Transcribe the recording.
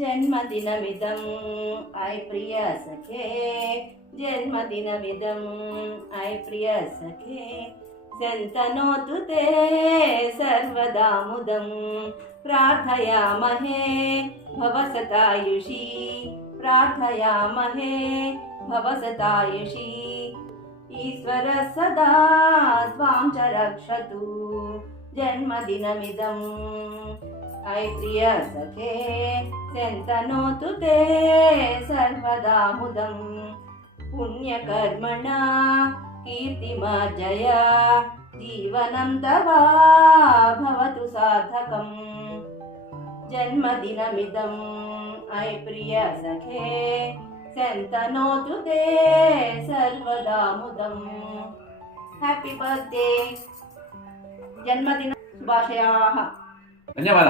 जन्मदिनमिदं ऐ प्रियसखे जन्मदिनमिदं ऐ प्रियसखे सन्तनोतु ते सर्वदा मुदं प्रार्थयामहे भव सतायुषी प्रार्थयामहे भव सतायुषी ईश्वर सदा त्वां च रक्षतु जन्मदिनमिदं ऐ प्रियसखे सन्तनोतु ते सर्वदा मुदं पुण्यकर्मणा कीर्तिमार्जय जीवनं तव भवतु सार्थकम् जन्मदिनमिदं ऐ प्रियसखे सन्तनोतु ते सर्वदा मुदं हैप्पी बर्थडे जन्मदिन शुभाशयाः। धन्यवाद।